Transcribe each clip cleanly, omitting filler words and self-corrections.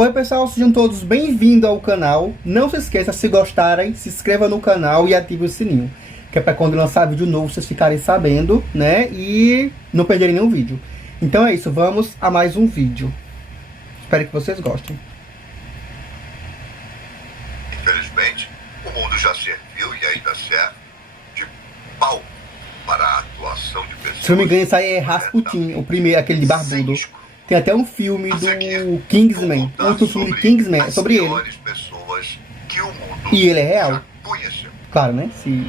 Oi pessoal, sejam todos bem-vindos ao canal. Não se esqueça, se gostarem, se inscreva no canal e ative o sininho, que é para quando lançar vídeo novo vocês ficarem sabendo, né? E não perderem nenhum vídeo. Então é isso, vamos a mais um vídeo. Espero que vocês gostem. Infelizmente, o mundo já serviu e ainda serve de palco para a atuação de pessoas. Se não me engano, isso aí é Rasputin, o primeiro, aquele de barbudo. Tem até um filme do Kingsman, outro filme de Kingsman, é sobre ele. E ele é real. Claro, né? Se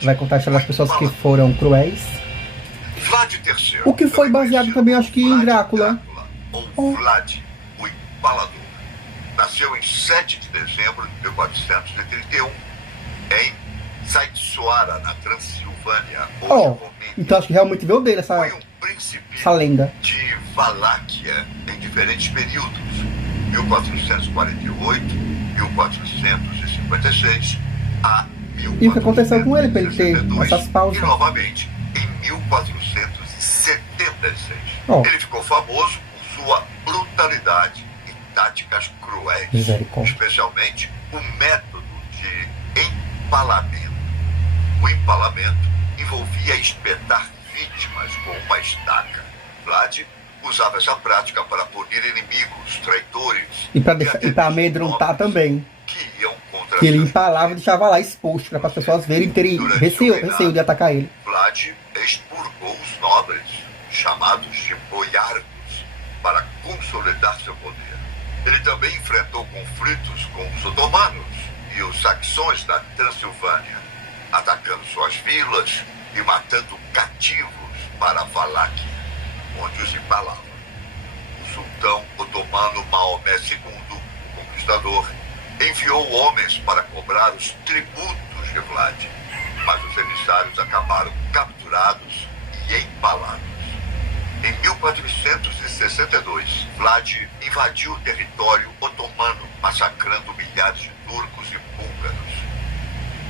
vai contar a história das pessoas que foram cruéis. O que foi baseado também, acho que em Drácula. Ou Vlad, o Empalador. Nasceu em 7 de dezembro de 1431 em Saitsuara, na Transilvânia. Então acho que realmente veio dele essa lenda. De Valáquia em diferentes períodos, 1448, 1456 a 1476. E o que aconteceu com ele para ele ter essas pausas? E novamente em 1476. Ele ficou famoso por sua brutalidade e táticas cruéis, especialmente o método de empalamento. O empalamento envolvia espetar vítimas com uma estaca. Vlad usava essa prática para punir inimigos, traidores e para amedrontar também. Que ele empalava e deixava lá exposto para as pessoas verem e terem receio de atacar ele. Vlad expurgou os nobres, chamados de boiardos, para consolidar seu poder. Ele também enfrentou conflitos com os otomanos e os saxões da Transilvânia, atacando suas vilas e matando cativos para Valáquia, onde os empalava. O sultão otomano Maomé II, o Conquistador, enviou homens para cobrar os tributos de Vlad, mas os emissários acabaram capturados e empalados. Em 1462, Vlad invadiu o território otomano, massacrando milhares de turcos e búlgaros.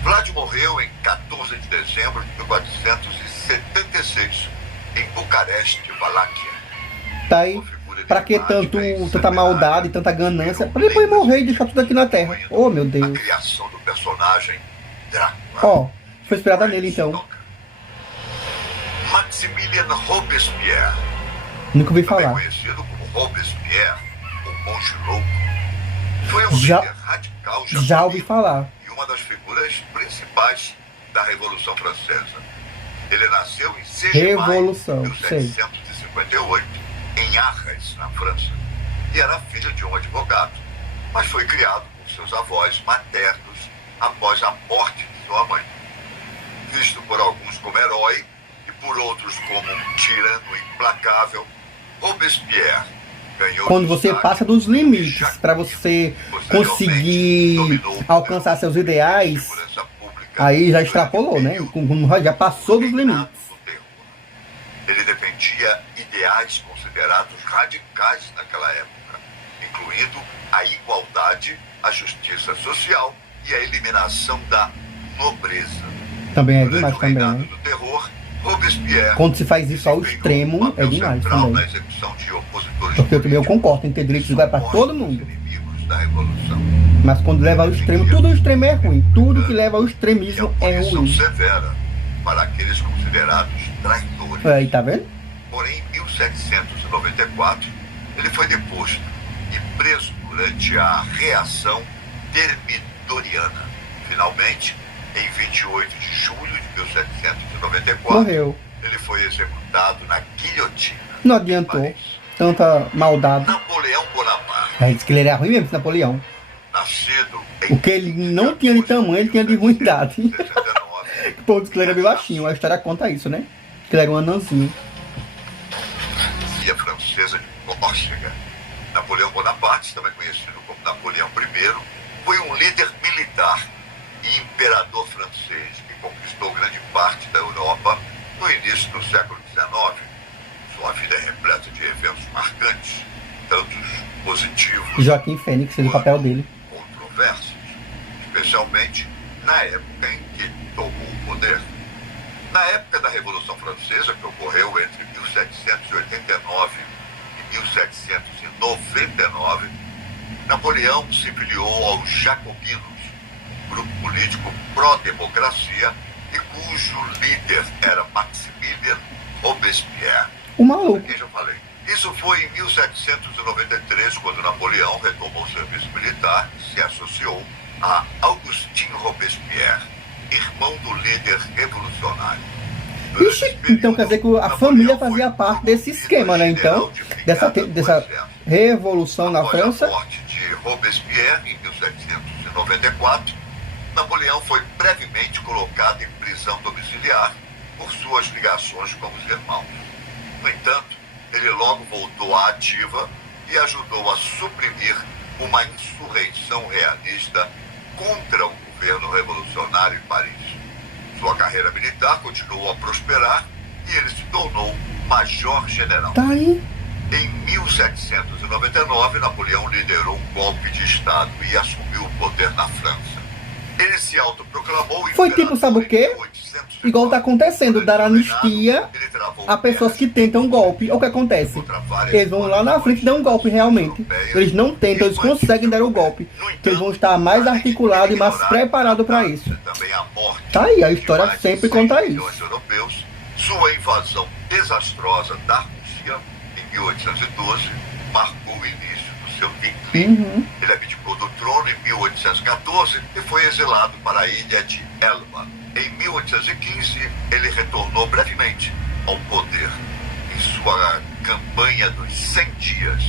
Vlad morreu em 14 de dezembro de 1476, em Bucareste, Valáquia. Tá aí. Pra que tanta maldade e tanta ganância? Pra depois morrer e deixar tudo aqui na Terra. Oh, meu Deus. A criação do personagem Drácula. Ó, foi inspirada nele, então. Maximilien Robespierre. Nunca ouvi falar. Conhecido como Robespierre, o Monge Louco. Foi um líder radical já ouvi falar. E uma das figuras principais da Revolução Francesa. Ele nasceu em 6 de maio de 1758. Em Arras, na França, e era filho de um advogado, mas foi criado por seus avós maternos após a morte de sua mãe. Visto por alguns como herói e por outros como um tirano implacável, Robespierre ganhou. Quando você passa dos limites para você conseguir alcançar seus ideais, aí já extrapolou, né? Já passou dos limites. Ele defendia ideais considerados radicais naquela época, incluindo a igualdade, a justiça social e a eliminação da nobreza. Também é demais também, né? Do terror, Robespierre, quando se faz isso ao extremo, é demais também. Porque eu também concordo, tem que ter direitos iguais para todo mundo. Mas quando leva ao extremo, tudo ao extremo é ruim. Tudo que leva ao extremismo é ruim. Severa para aqueles considerados traidores. Aí, tá vendo? Porém, em 1794, ele foi deposto e preso durante a reação termidoriana. Finalmente, em 28 de julho de 1794, morreu. Ele foi executado na guilhotina. Não adiantou. Tanta maldade. Napoleão Bonaparte. Aí diz que ele era ruim mesmo, esse Napoleão. Nascido o que ele não tinha de tamanho, ele tinha de ruindade. O povo diz que ele era bem baixinho. A história conta isso, né? Que ele era um anãozinho. E a francesa de Córcega. Napoleão Bonaparte, também conhecido como Napoleão I, foi um líder militar e imperador francês que conquistou grande parte da Europa no início do século XIX. Sua vida é repleta de eventos marcantes, tantos positivos Joaquim Fênix fez o papel dele. Controversos, especialmente na época em que tomou o poder. Na época da Revolução Francesa, que ocorreu entre 1789 e 1799, Napoleão se filiou aos Jacobinos, um grupo político pró-democracia e cujo líder era Maximilien Robespierre. O maluco. Quem já falei. Isso foi em 1793, quando Napoleão retomou o serviço militar e se associou a Augustin Robespierre, irmão do líder revolucionário. Ixi, então quer dizer que a família fazia parte desse esquema, né? Então, dessa revolução na França. Após a morte de Robespierre, em 1794, Napoleão foi brevemente colocado em prisão domiciliar por suas ligações com os irmãos. No entanto, ele logo voltou à ativa e ajudou a suprimir uma insurreição realista contra o governo revolucionário em Paris. Sua carreira militar continuou a prosperar e ele se tornou major-general. Tá aí. Em 1799, Napoleão liderou um golpe de Estado e assumiu o poder na França. Ele se autoproclamou Foi tipo, sabe o quê? Igual tá acontecendo, dar anistia a pessoas que tentam golpe. O que acontece? Eles vão lá na frente e dão um golpe realmente. Eles não tentam, eles conseguem dar o golpe. Então eles vão estar mais articulados e mais preparados para isso. Tá aí, a história sempre conta isso. Sua invasão desastrosa da Rússia em 1812 marcou o início do seu declínio. Ele abdicou do trono em 1814 e foi exilado para a ilha de Elba. Em 1815, ele retornou brevemente ao poder em sua campanha dos 100 dias,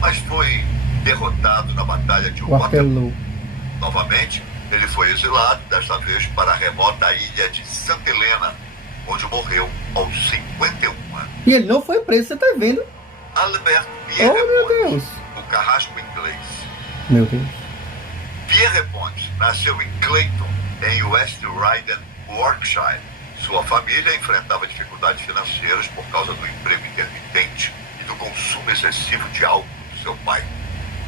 mas foi derrotado na Batalha de Waterloo. Novamente, ele foi exilado, desta vez para a remota ilha de Santa Helena, onde morreu aos 51 anos. E ele não foi preso, você tá vendo? Albert Oh, Pierre meu Deus. o carrasco inglês. Meu Deus. Pierre Pont nasceu em Clayton, em West Riding, Yorkshire. Sua família enfrentava dificuldades financeiras por causa do emprego intermitente e do consumo excessivo de álcool do seu pai.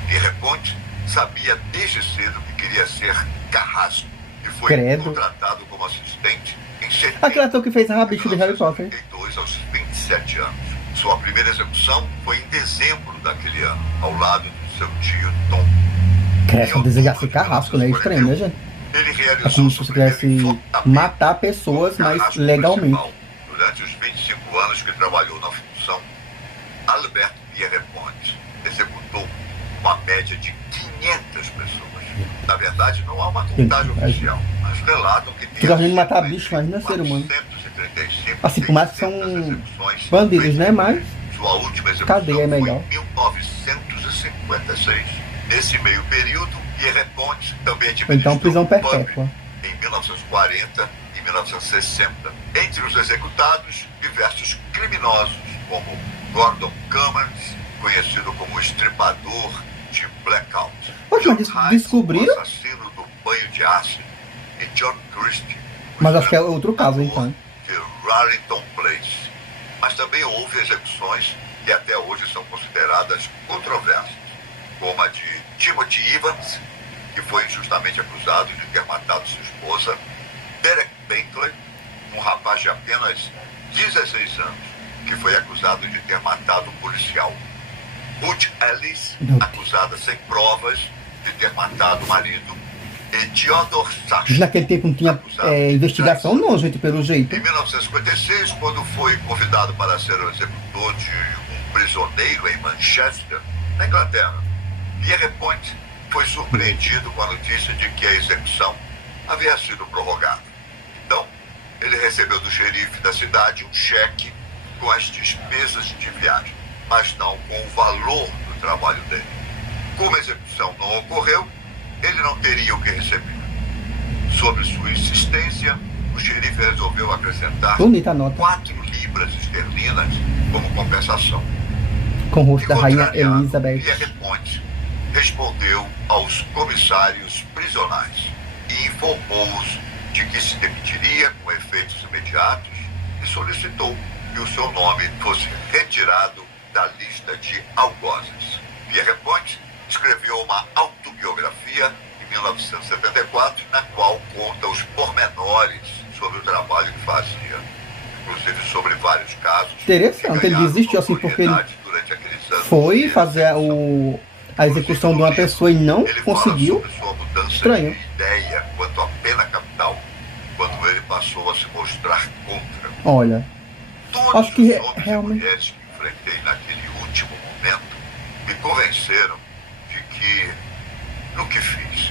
Pierre Pont sabia desde cedo que queria ser carrasco e foi contratado como assistente em setembro Aquele ator que fez a rabicho de Harry Potter. aos 27 anos. Sua primeira execução foi em dezembro daquele ano, ao lado do seu tio Tom. Quer desejar ser carrasco, né? Estranho, né, gente? Ele É realizou como se você quisesse matar pessoas, mas legalmente. Durante os 25 anos que trabalhou na função, Albert Pierre Pont executou uma média de 500 pessoas. Na verdade, não há uma contagem oficial, mas relatam que Tu gosta de matar bicho, mas não é ser humano. Assim, por mais que são bandidos, né? Mas sua última execução cadeia é melhor. foi em 1956. Nesse meio período, Pierre Pont também administrou Então prisão um pub perpétua. em 1940 e 1960. Entre os executados, diversos criminosos, como Gordon Cummins, conhecido como o estripador de Blackout, Poxa, John mas Hyde, descobriram? o assassino do banho de ácido, e John Christie, o Mas acho que é outro caso, então. de Raritan Place. Mas também houve execuções que até hoje são consideradas controversas, como a de Timothy Evans, que foi injustamente acusado de ter matado sua esposa, Derek Bentley, um rapaz de apenas 16 anos, que foi acusado de ter matado um policial, Ruth Ellis, acusada sem provas de ter matado o marido, e Theodore Sachs. Naquele tempo não tinha investigação, não, gente, pelo jeito. Em 1956, quando foi convidado para ser o executor de um prisioneiro em Manchester, na Inglaterra, Pierre Pont foi surpreendido com a notícia de que a execução havia sido prorrogada. Então, ele recebeu do xerife da cidade um cheque com as despesas de viagem, mas não com o valor do trabalho dele. Como a execução não ocorreu, ele não teria o que receber. Sobre sua insistência, o xerife resolveu acrescentar Bonita a nota. 4 libras esterlinas como compensação. Com o rosto da rainha Contrariado, Elizabeth. Pierre Pont respondeu aos comissários prisionais e informou-os de que se demitiria com efeitos imediatos e solicitou que o seu nome fosse retirado da lista de algozes. Pierre Pont escreveu uma autobiografia em 1974, na qual conta os pormenores sobre o trabalho que fazia, inclusive sobre vários casos. Interessante, ele desistiu assim porque ele durante aqueles anos foi de fazer execução. a execução de uma pessoa e não Ele conseguiu. fala sobre sua mudança Estranho. de ideia quanto à pena capital, quando ele passou a se mostrar contra. Olha, Todos acho que os homens realmente- e mulheres que enfrentei naquele último momento me convenceram de que, no que fiz,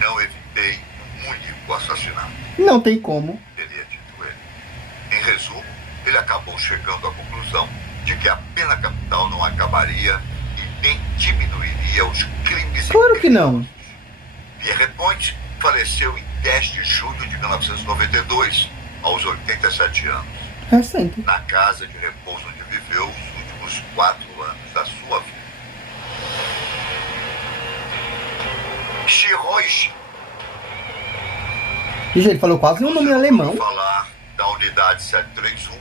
não evitei um único assassinato, não tem como. teria dito ele. Em resumo, ele acabou chegando à conclusão de que a pena capital não acabaria e nem diminuiria os crimes. Claro que não. Pierre Point faleceu em 10 de julho de 1992, aos 87 anos, Recente. na casa de repouso onde viveu os últimos 4 anos da sua vida. Shiroishi. Gente, ele falou quase um nome em alemão. Falar da unidade 731,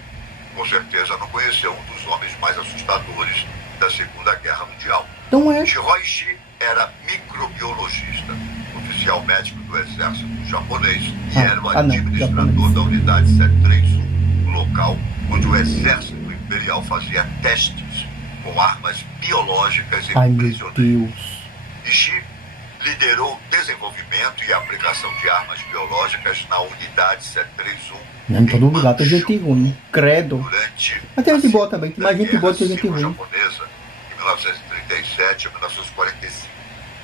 com certeza não conheceu um dos homens mais assustadores da Segunda Guerra Mundial. Então é. Shiroishi era microbiologista, oficial médico do exército japonês e era o não, administrador japonês. da unidade 731, o local onde o exército imperial fazia testes com armas biológicas e Ai, meu prisioneiros. Deus. Ishii liderou o desenvolvimento e a aplicação de armas biológicas na unidade 731 Em todo lugar tem gente ruim. Credo. durante Mas tem gente a boa também. Tem mais gente boa do que gente Guerra ruim. Japonesa, em 1937 a 1945.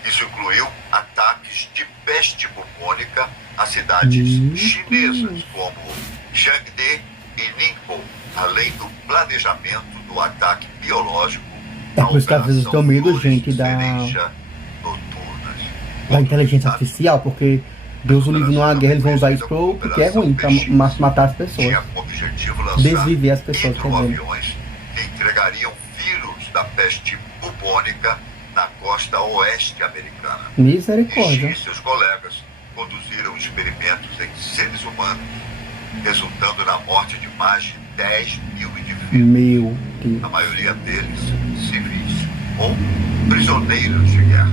Isso incluiu ataques de peste bubônica a cidades Meu chinesas Deus. como Changde e Ningbo, além do planejamento do ataque biológico. É por isso que às vezes eu tenho medo, Operação gente, Flores da- Cereja Noturnas. Da inteligência artificial, porque Deus o livre numa guerra, eles vão usar isso porque é ruim, pra matar as pessoas. Tinha como objetivo lançar Desviver as pessoas, tá vendo? hidroaviões que entregariam vírus da peste bubônica na costa oeste americana. Misericórdia. Ishii e seus colegas conduziram experimentos em seres humanos, resultando na morte de mais de 10 mil indivíduos, Meu Deus. a maioria deles civis ou prisioneiros de guerra.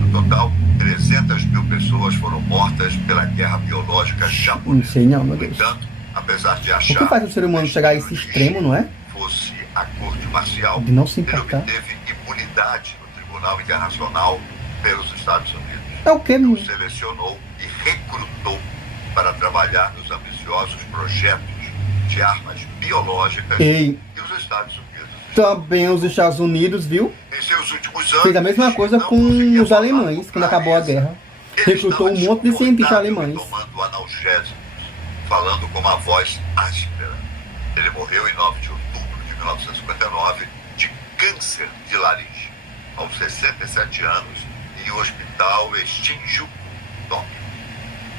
No total, 300 mil pessoas foram mortas pela guerra biológica Não japonesa. sei não, meu No Deus. entanto, apesar de O achar que faz o ser humano chegar a esse extremo, não é? fosse a corte marcial, De não se ele importar. obteve imunidade no Tribunal Internacional pelos Estados Unidos. É o que, O meu? selecionou e recrutou para trabalhar nos ambiciosos projetos de armas biológicas Ei, e os Estados Unidos. também os Estados Unidos, viu? Em seus últimos anos, Fez a mesma coisa não com conseguia os falar alemães, com quando acabou a clareza. guerra. Ele Recrutou estava um monte de cientistas desconfortável alemães. tomando analgésicos, falando com uma voz áspera. Ele morreu em 9 de outubro de 1959 de câncer de laringe, aos 67 anos, em um hospital em Shinjuku, Tóquio.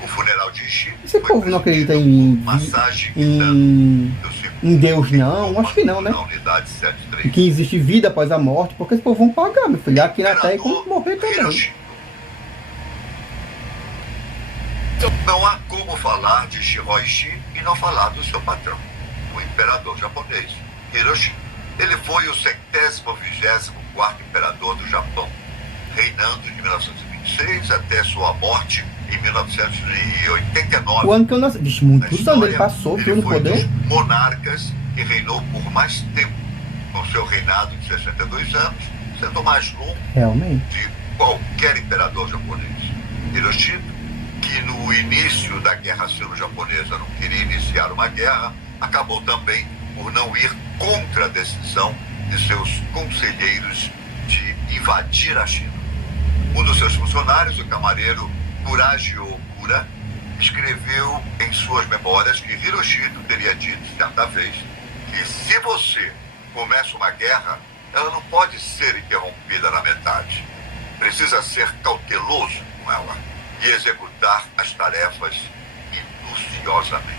O funeral de Ishii Esse foi povo não acredita presidido por massagem em do segundo em Deus, não? Acho que não, né? na unidade 73. que existe vida após a morte, porque esse povo vão pagar, meu filho. Aqui na Terra e quando morrer também. Hiroshima. Não há como falar de Shiroishi e não falar do seu patrão, o imperador japonês, Hiroshima. Ele foi o 124º imperador do Japão, reinando de 1926 até sua morte em 1989. O ano que eu nasci. Vixe, Na muitos anos ele história, passou, viu, ele no foi poder. dos monarcas que reinou por mais tempo, com seu reinado de 62 anos, sendo o mais longo Realmente. de qualquer imperador japonês. Hiroshima, que no início da Guerra Sino-Japonesa não queria iniciar uma guerra, acabou também por não ir contra a decisão de seus conselheiros de invadir a China. Um dos seus funcionários, o camareiro Kurage Okura, escreveu em suas memórias que Hiroshima teria dito certa vez que se você começa uma guerra, ela não pode ser interrompida na metade. Precisa ser cauteloso com ela e executar as tarefas minuciosamente.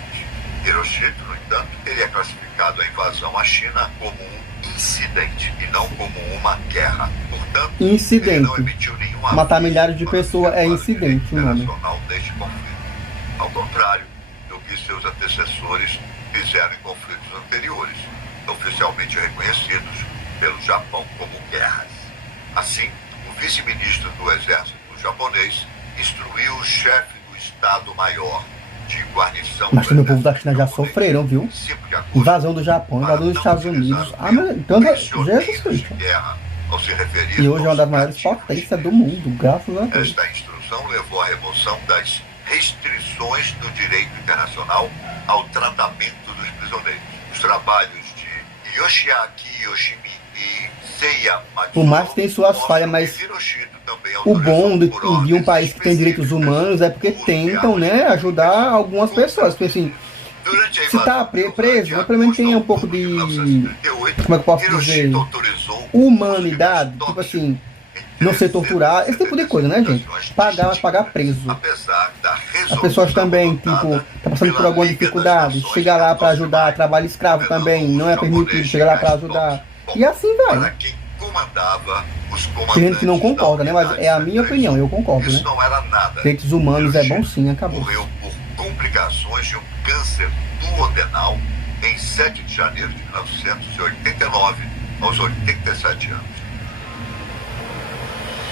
Hiroshima, no entanto, teria classificado a invasão à China como um incidente e não como uma guerra. Portanto, Incidente. ele não emitiu nenhum aviso Matar milhares de para o pessoas é Tribunal incidente, o nome. Internacional deste conflito. Ao contrário do que seus antecessores fizeram em conflitos anteriores, oficialmente reconhecidos pelo Japão como guerras. Assim, o vice-ministro do exército japonês instruiu o chefe do Estado-Maior de guarnição. Mas do também o povo da exército China já japonês, sofreram, viu? sempre que a coisa Invasão do Japão, invasão dos Estados Unidos. Ah, meu. Então, Jesus prisioneiros de Cristo. guerra ao se referir E hoje é uma das aos maiores cativos. potências do mundo, graças a Deus. Esta instrução levou à remoção das restrições do direito internacional ao tratamento dos prisioneiros. Os trabalhos de Yoshiaki Yoshimi e Seiya Matsuo Por mais que tenha suas mostram falhas, que mas Hiroshito também o bom autorizou por de um ordens país que tem direitos específicas humanos é porque o uso de tentam, armas né, ajudar algumas pessoas. Porque assim, Durante a se tá invasão preso, mas pelo menos tem um pouco de, como é que eu posso dizer, Hiroshito autorizou humanidade, o uso de tipo estoques assim, não ser torturado, esse tipo de coisa, né, gente? Pagar preso. Apesar da As pessoas também, tipo, adotada tá passando por pela alguma Liga das dificuldade, Nações chega lá pra ajudar, Internacionais, trabalho escravo também, não é permitido, chega lá pra ajudar. E assim para vai. quem comandava os comandantes. Tem gente que não concorda, né? Mas é a minha opinião, eu concordo, Isso né? não era nada. Direitos humanos é bom sim, acabou. Morreu por complicações de um câncer duodenal em 7 de janeiro de 1989, aos 87 anos.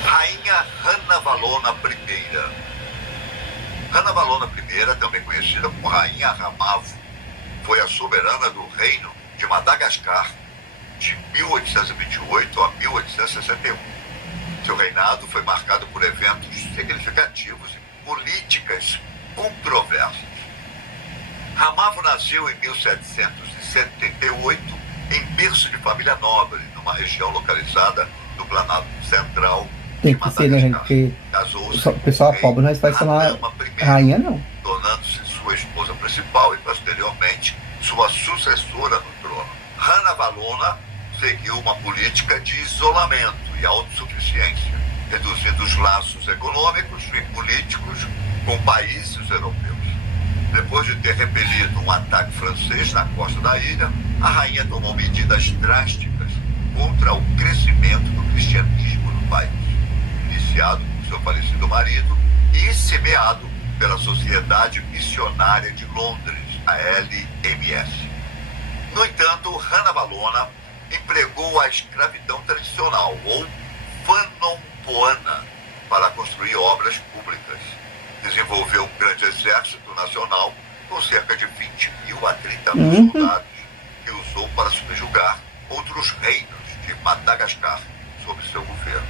Rainha Ranavalona I. Ranavalona I, também conhecida como Rainha Ramavo, foi a soberana do reino de Madagascar de 1828 a 1861. Seu reinado foi marcado por eventos significativos e políticas controversas. Ramavo nasceu em 1778 em berço de família nobre, numa região localizada no Planalto Central. Tem que ser, né, gente? Porque o pessoal pobre não vai chamar rainha, não. Tornando-se sua esposa principal e, posteriormente, sua sucessora no trono. Ranavalona seguiu uma política de isolamento e autossuficiência, reduzindo os laços econômicos e políticos com países europeus. Depois de ter repelido um ataque francês na costa da ilha, a rainha tomou medidas drásticas contra o crescimento do cristianismo no país, iniciado por seu falecido marido e semeado pela Sociedade Missionária de Londres, a LMS. No entanto, Ranavalona empregou a escravidão tradicional, ou Whanompoana, para construir obras públicas. Desenvolveu um grande exército nacional com cerca de 20 mil a 30 mil soldados, que usou para subjugar outros reinos de Madagascar sob seu governo.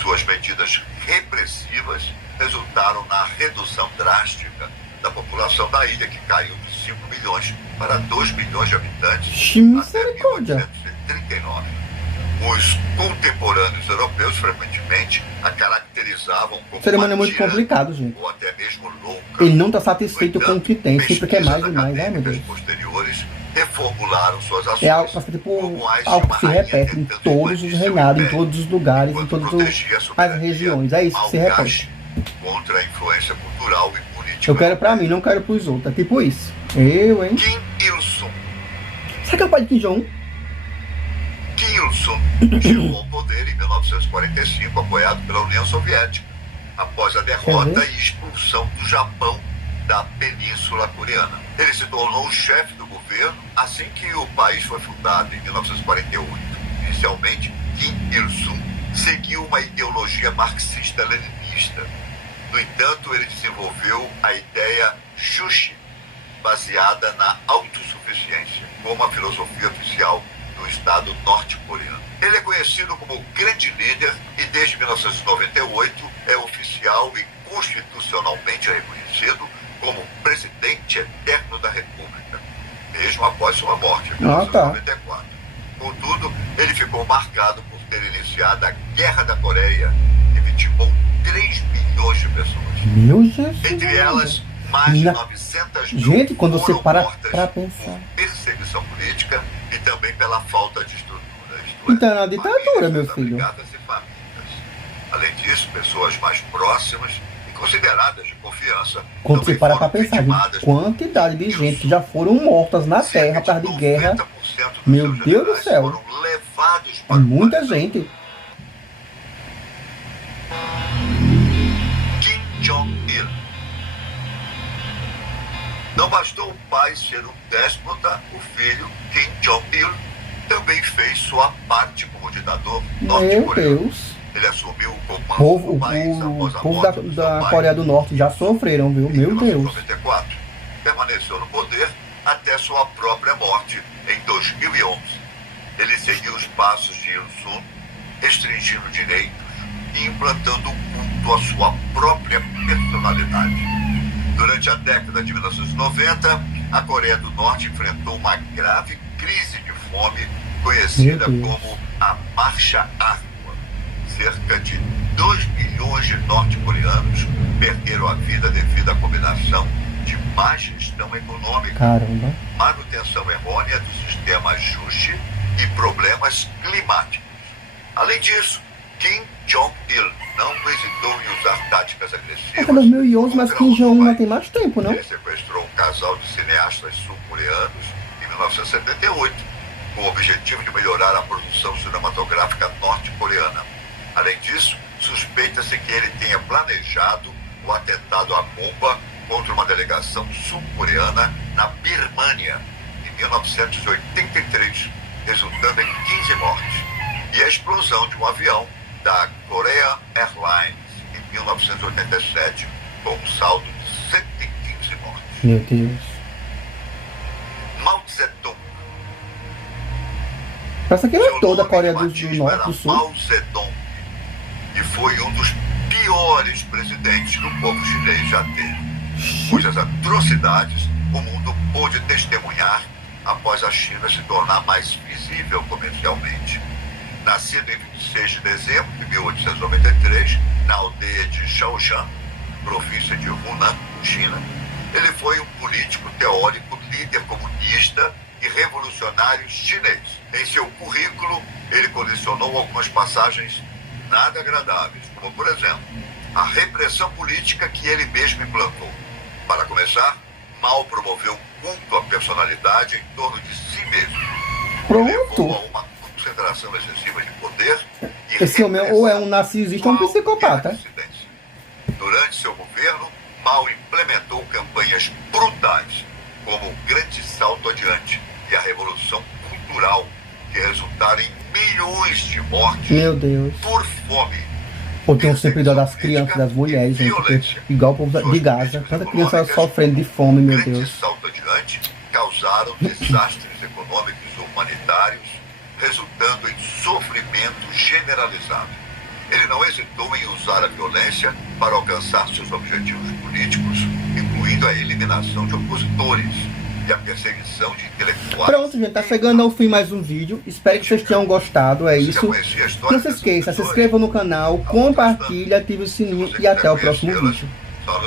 Suas medidas repressivas resultaram na redução drástica da população da ilha, que caiu de 5 milhões para 2 milhões de habitantes até 1839. Os contemporâneos europeus frequentemente a caracterizavam como O ser humano é uma muito tirana complicado, gente. ou até mesmo louca. Ele não está satisfeito com o que tem, sempre quer mais e mais. Ai, meu Acadêmicas Deus. posteriores reformularam suas ações. É algo, tipo, algo que se repete em todos os reinados, em todos os lugares, em todas as regiões. É isso que se repete. Contra a influência cultural e política. Eu quero pra mim, não quero pros outros. É tipo isso. Eu, hein? Kim Il-sung. Será que é o pai de Kim Jong-un? Kim Il-sung chegou ao poder em 1945, apoiado pela União Soviética, após a derrota e expulsão do Japão da Península Coreana. Ele se tornou o chefe do governo assim que o país foi fundado, em 1948. Inicialmente, Kim Il-sung seguiu uma ideologia marxista-leninista. No entanto, ele desenvolveu a ideia Juche, baseada na autossuficiência, como a filosofia oficial do Estado norte-coreano. Ele é conhecido como o grande líder e desde 1998 é oficial e constitucionalmente reconhecido como presidente eterno da República, mesmo após sua morte em 1994. Contudo, ele ficou marcado por ter iniciado a Guerra da Coreia, que vitimou 3 milhões de pessoas. Meu Jesus. Entre elas, mais de 900 mil gente, quando você foram para mortas pra pensar. por perseguição política e também pela falta de estrutura. Então é uma ditadura, meu filho. E famílias. Além disso, pessoas mais próximas e consideradas de confiança. Quando você também para foram pra pensar, vitimadas gente, quantidade de gente que já foram mortas na terra por causa de guerra. 90% dos Meu seus Deus do generais céu. foram levados É para o muita colisão. gente. Kim Jong-il. Não bastou o pai ser um déspota, o filho, Kim Jong-il, também fez sua parte como ditador Meu norte-coreano. Deus. Ele assumiu o comando do país após O a povo morte do seu da pai Coreia do Norte já sofreram, viu? em Meu Deus. 1994. Permaneceu no poder até sua própria morte em 2011. Ele seguiu os passos de Il-sung restringindo direitos e implantando um culto à sua própria personalidade. Durante a década de 1990, a Coreia do Norte enfrentou uma grave crise de fome conhecida como a Marcha Árqua. Cerca de 2 milhões de norte-coreanos perderam a vida devido à combinação de má gestão econômica, Caramba. manutenção errônea do sistema ajuste e problemas climáticos. Além disso, Kim Jong-il não hesitou em usar táticas agressivas. É 2011, mas Kim Jong-un não tem mais tempo, não? Ele sequestrou um casal de cineastas sul-coreanos em 1978, com o objetivo de melhorar a produção cinematográfica norte-coreana. Além disso, suspeita-se que ele tenha planejado o atentado à bomba contra uma delegação sul-coreana na Birmânia, em 1983, resultando em 15 mortes, e a explosão de um avião da Korea Airlines em 1987, com um saldo de 115 mortes. Meu Deus. Mao Zedong. Parece que ele é Seu toda a nome Coreia de do batismo Norte era do Sul. Mao Zedong, e foi um dos piores presidentes que o povo chinês já teve, cujas atrocidades o mundo pôde testemunhar após a China se tornar mais visível comercialmente. Nascido em 26 de dezembro de 1893, na aldeia de Shaoxing, província de Hunan, China, ele foi um político, teórico, líder comunista e revolucionário chinês. Em seu currículo, ele colecionou algumas passagens nada agradáveis, como, por exemplo, a repressão política que ele mesmo implantou. Para começar, Mao promoveu um culto à personalidade em torno de si mesmo. Levou a uma concentração excessiva de poder e Esse homem ou é um narcisista ou um psicopata. Durante seu governo, Mao implementou campanhas brutais, como o Grande Salto Adiante e a Revolução Cultural, que resultaram em milhões de mortes Meu Deus. por fome. Eu tenho sempre dó das crianças, das mulheres, gente. Porque, igual o povo de Gaza. Tanta criança sofrendo de fome, meu Grande Deus. Salto Adiante causaram desastres econômicos e humanitários, resultando em sofrimento generalizado. Ele não hesitou em usar a violência para alcançar seus objetivos políticos, incluindo a eliminação de opositores e a perseguição de intelectuais. Pronto, gente, tá chegando ao fim mais um vídeo. Espero que vocês tenham gostado, é isso. Não se esqueça, se inscreva no canal, compartilhe, ative o sininho e até o próximo vídeo.